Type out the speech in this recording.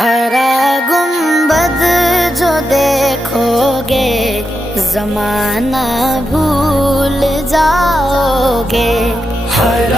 हरा गुंबद जो देखोगे जमाना भूल जाओगे। हर